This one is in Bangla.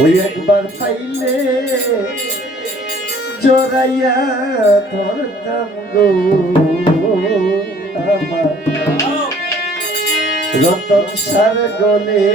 ওই একবার পাইলে জোরাইয়া ধরতাম গো আমার। রতন সার গলে